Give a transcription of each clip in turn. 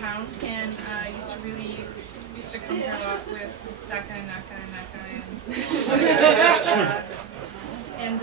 town, and I used to come here a lot with that guy and that guy and that guy, and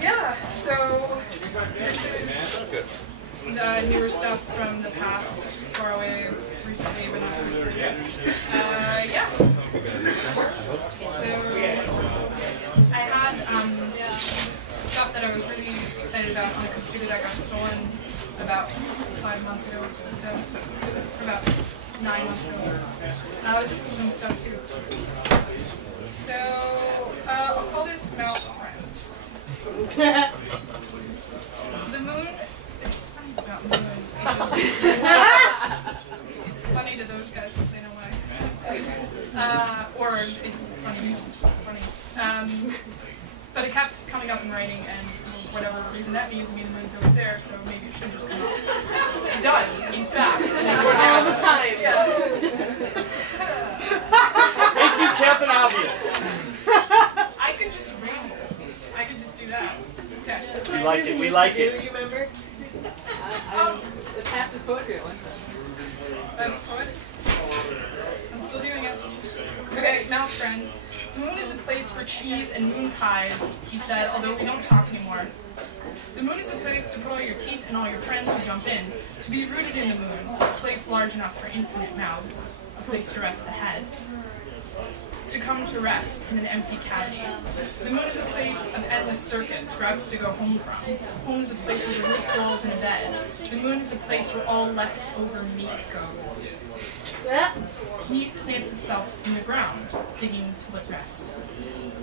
yeah. So this is the newer stuff from the past, far away, recently, but not recent. Yeah. So I had stuff that I was really excited about on a computer that got stolen about 5 months ago, so about 9 months ago. This is some stuff too. So I'll call this Mount Friend. The moon. It's funny about moons. It's funny to those guys because they know why. Or it's funny because it's funny. But it kept coming up in writing, and for whatever reason that means, the moon's always there, so maybe it should just come up. It does, in fact. All the time. Yeah. Make you Captain Obvious. I could just ramble. I could just do that. Okay. We like it. We like it. Do you remember? The past is poetry at one time. That's poetics. I'm still doing it. Okay, Mount Friend. The moon is a place for cheese and moon pies, he said, although we don't talk anymore. The moon is a place to put all your teeth and all your friends will jump in, to be rooted in the moon, a place large enough for infinite mouths, a place to rest the head. To come to rest in an empty cavity. The moon is a place of endless circuits, routes to go home from. Home is a place where the roof rolls in a bed. The moon is a place where all leftover meat goes. Meat plants itself in the ground, digging till it rests.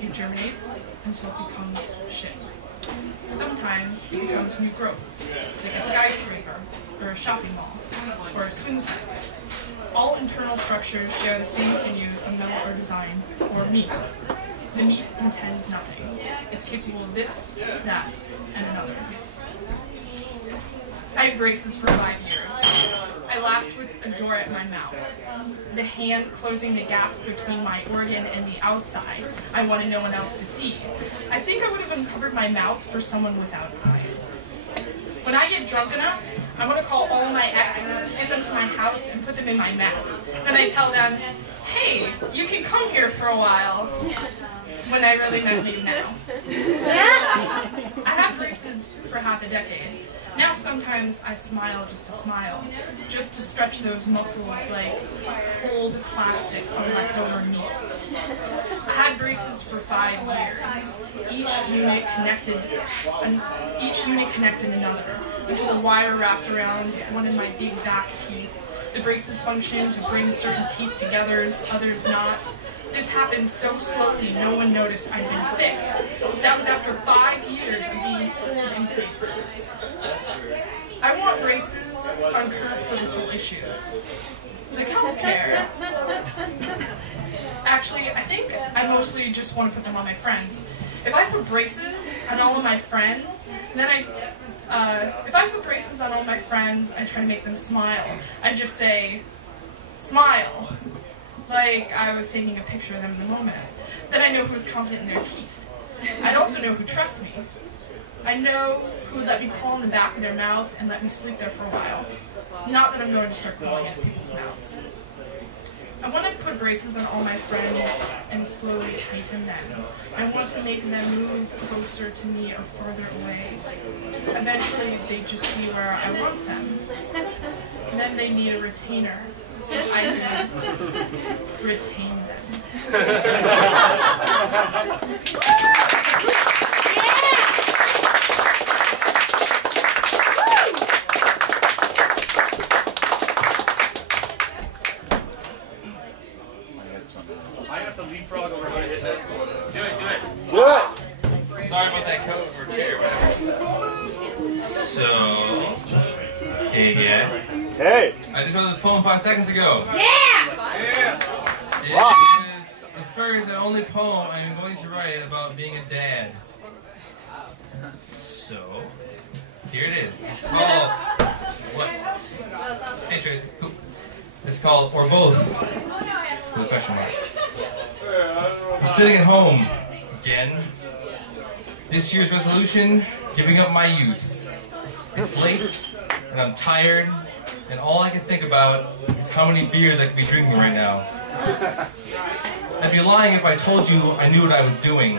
It germinates until it becomes shit. Sometimes it becomes new growth, like a skyscraper, or a shopping mall, or a swing set. All internal structures share the same sinews of metal or design, or meat. The meat intends nothing. It's capable of this, that, and another. I had braces for 5 years. I laughed with a door at my mouth. The hand closing the gap between my organ and the outside. I wanted no one else to see. I think I would have uncovered my mouth for someone without eyes. When I get drunk enough, I want to call all my exes, get them to my house, and put them in my mouth. Then I tell them, hey, you can come here for a while. When I really meant me now. I had braces for half a decade. Now sometimes I smile just to smile, just to stretch those muscles like cold plastic on leftover meat. I had braces for 5 years. Each unit connected another, until a wire wrapped around one of my big back teeth. The braces function to bring certain teeth together, others not. This happened so slowly, no one noticed I'd been fixed. That was after 5 years of being pulled in places. I want braces on current political issues, like healthcare. Actually, I think I mostly just want to put them on my friends. If I put braces on all of my friends, then if I put braces on all my friends, I try to make them smile. I just say, smile. Like I was taking a picture of them in the moment. Then I know who's confident in their teeth. I'd also know who trusts me. I know who would let me crawl in the back of their mouth and let me sleep there for a while. Not that I'm going to start crawling into people's mouths. I want to put braces on all my friends and slowly tighten them. I want to make them move closer to me or further away. Eventually, they just be where I want them. Then they need a retainer, so I can retain them. I have to leapfrog over here. Hit this. Do it. Do it. Sorry about that coat or chair, whatever. So, hey guys. Hey. I just wrote this poem 5 seconds ago. Yeah! It Wow. is the first and only poem I am going to write about being a dad. So, here it is. It's called, what? Hey Tracy, cool. It's called Or Both, with a question mark. I'm sitting at home again. This year's resolution, giving up my youth. It's late, and I'm tired, and all I can think about is how many beers I could be drinking right now. I'd be lying if I told you I knew what I was doing.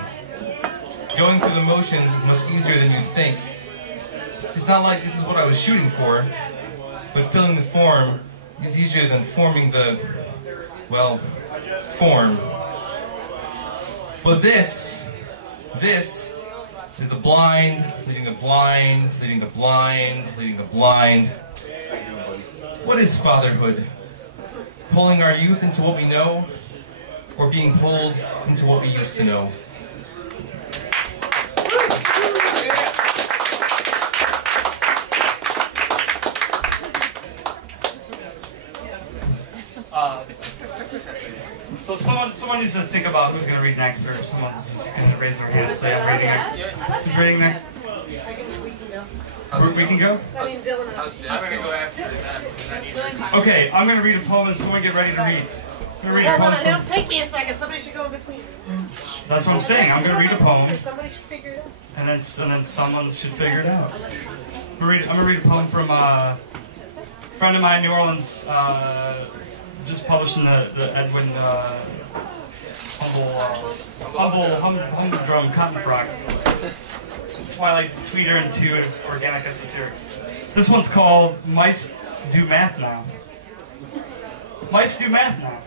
Going through the motions is much easier than you think. It's not like this is what I was shooting for, but filling the form is easier than forming the, well, form. But this is the blind, leading the blind, leading the blind, leading the blind. What is fatherhood? Pulling our youth into what we know, or being pulled into what we used to know? So someone needs to think about who's going to read next, or someone's just going to raise their hand. So yeah, reading next. Who's reading next? We can go? I mean, Dylan. I'm going to go after that. Okay, I'm going to read a poem and someone get ready to read. I'm going to read a Hold poem. on, it'll take me a second. Somebody should go in between. That's what I'm saying. I'm going to read a poem. Somebody should figure it out. And then someone should figure it out. I'm going to read a poem from a friend of mine in New Orleans, just published in the Edwin Humdrum Cotton Frog. That's why I like to tweet her into organic esoterics. This one's called Mice Do Math Now. Mice do math now.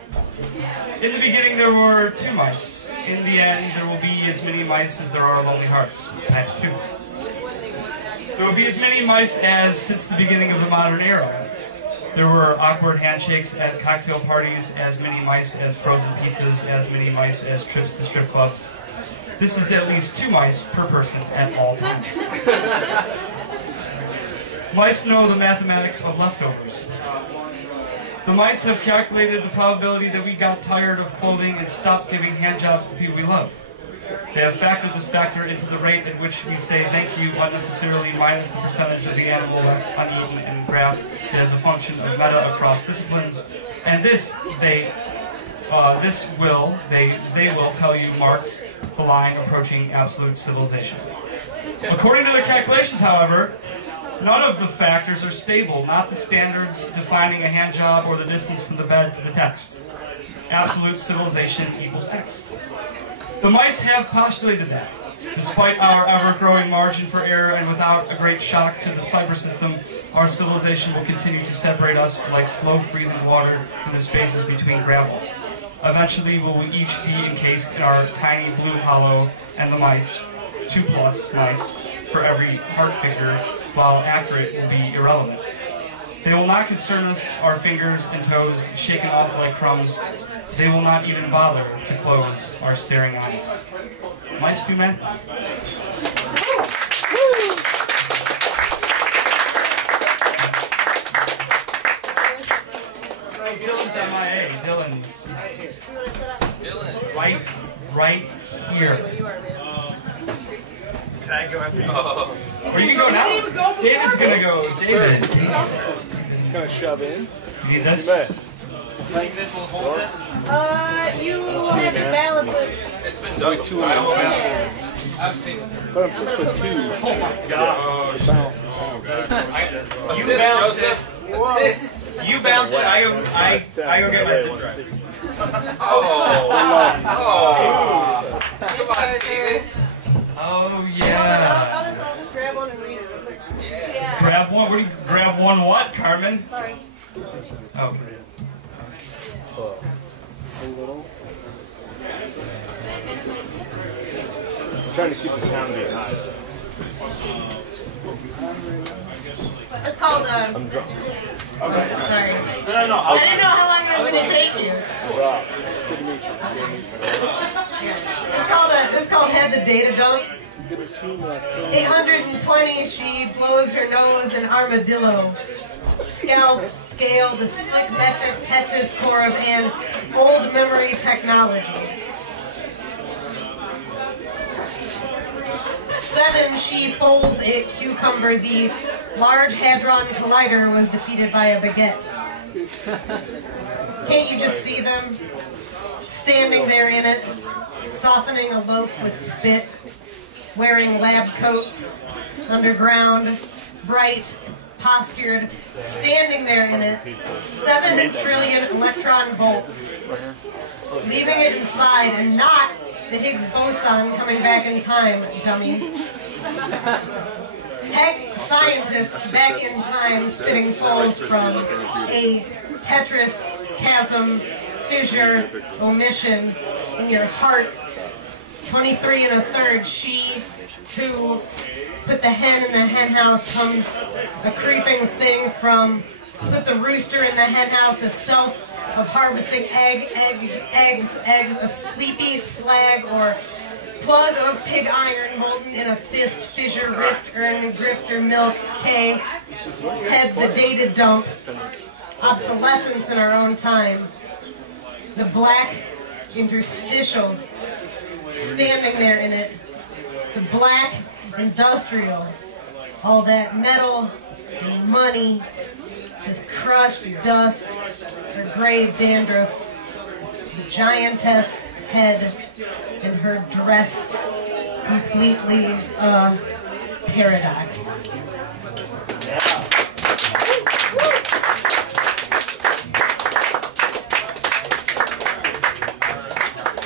In the beginning there were 2 mice. In the end there will be as many mice as there are lonely hearts. That's 2. There will be as many mice as since the beginning of the modern era. There were awkward handshakes at cocktail parties, as many mice as frozen pizzas, as many mice as trips to strip clubs. This is at least 2 mice per person at all times. Mice know the mathematics of leftovers. The mice have calculated the probability that we got tired of clothing and stopped giving handjobs to people we love. They have factored this factor into the rate at which we say thank you unnecessarily minus the percentage of the animal left uneaten and grabbed as a function of meta across disciplines. And this they will tell you marks the line approaching absolute civilization. According to their calculations, however, none of the factors are stable, not the standards defining a handjob or the distance from the bed to the text. Absolute civilization equals X. The mice have postulated that. Despite our ever-growing margin for error and without a great shock to the cyber system, our civilization will continue to separate us like slow-freezing water in the spaces between gravel. Eventually, we will each be encased in our tiny blue hollow, and the mice, 2+ mice, for every heart figure, while accurate, will be irrelevant. They will not concern us, our fingers and toes shaken off like crumbs. They will not even bother to close our staring eyes. Mice do math. Dylan's MIA. Dylan. Right here. Can I go after you? Or you can go now. David's gonna go. David. Kind of shove in. You need this? You bet. Think this will hold this? You will have to balance it. It's been done. Like 2 hours. I've seen it. But I'm 6'2". Oh my god. The balance is hard. You balance it. Assist. You bounce it. I go get my sit drive. Oh. Come on, David. Oh yeah. I'll just grab one and read it. Yeah. Grab one. What do you grab one? What, Carmen? Sorry. Oh. A little. I'm trying to keep the sound beat high. It's called I'm drunk. Okay. Sorry. No. I didn't know how long it would take you. Rob, good to meet you. It's called Head the Data Dump. 820, she blows her nose an armadillo. Scalp, scale, the slick metric Tetris core of an old memory technology. 7, she folds a cucumber. The Large Hadron Collider was defeated by a baguette. Can't you just see them standing there in it, softening a loaf with spit, wearing lab coats, underground, bright, postured, standing there in it, 7 trillion electron volts, leaving it inside, and not the Higgs boson coming back in time, dummy. Heck, scientists back in time spitting souls from a Tetris chasm fissure omission in your heart. 23 1/3, she who put the hen in the hen house comes a creeping thing from put the rooster in the hen house, a self of harvesting eggs, a sleepy slag or plug of pig iron molten in a fist, fissure, rift, urn, grifter, milk, K, head the data dump, obsolescence in our own time, the black interstitial, standing there in it, the black industrial, all that metal, money, just crushed dust, her gray dandruff, the giantess head, and her dress completely paradox. Yeah.